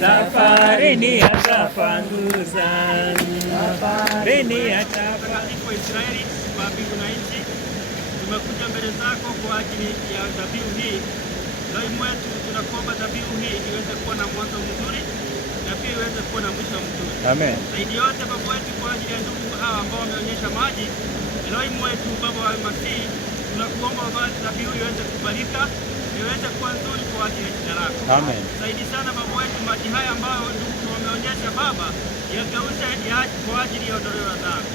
safarini atapanguza, safarini atapanguza. Israeli wa mbingu na nchi, tumekuja mbele zako kwa ajili ya dhabihu hii. Leo mwetu tunakuomba dhabihu hii iweze kuwa na mwanzo mzuri na pia iweze kuwa na mwisho mzuri. Amen. Zaidi yote Baba wetu, kwa ajili ya ndugu hawa ambao wameonyesha maji, leo mwetu Baba wa Masihi, tunakuomba Baba dhabihu iweze kubalika, iweze kuwa nzuri kwa ajili ya jina lako. Amen. Zaidi sana Baba wetu, maji haya ambayo ndugu wameonyesha Baba, yageuze yaje kwa ajili ya ondoleo la dhambi,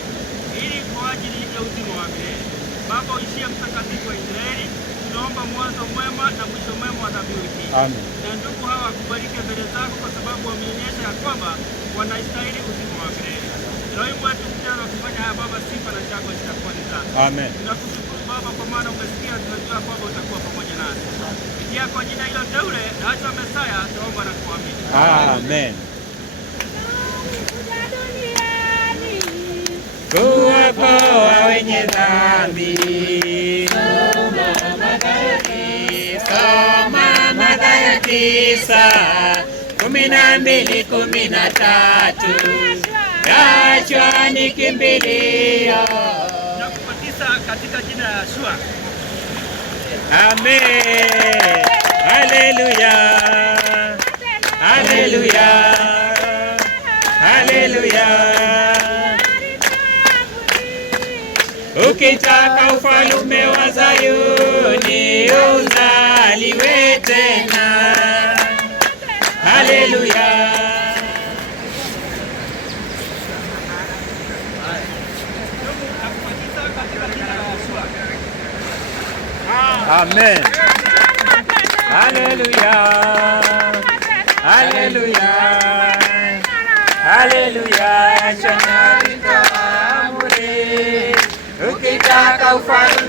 ili kwa ajili ya uzima wa milele. Baba uishie mtakatifu wa Israeli, tunaomba mwanzo mwema na mwisho mwema wa dhabihu hii. Amen. Na ndugu hawa wakubalike mbele zako, kwa sababu wameonyesha ya kwamba wanastahili uzima wa milele. Leo wetu mjana kufanya haya Baba, sifa na shangwe zitakuwa ni zako. Amen. Tunakushukuru Baba kwa maana umesikia, tunajua kwamba utakuwa pamoja nasi. Pia kwa jina hilo teule na hata Mesaya tuomba na kuamini. Amen. Kuwapoa wenye dhambi, soma Mathayo 9:12-13, Yashua ni kimbilio. Nakupatisa katika jina la Yashua. Amen. Haleluya. Haleluya. Haleluya. Ukitaka ufalume wa Zayuni uzaliwe tena. Haleluya. Amen. Haleluya. Haleluya. Haleluya. Ukitaka ufalume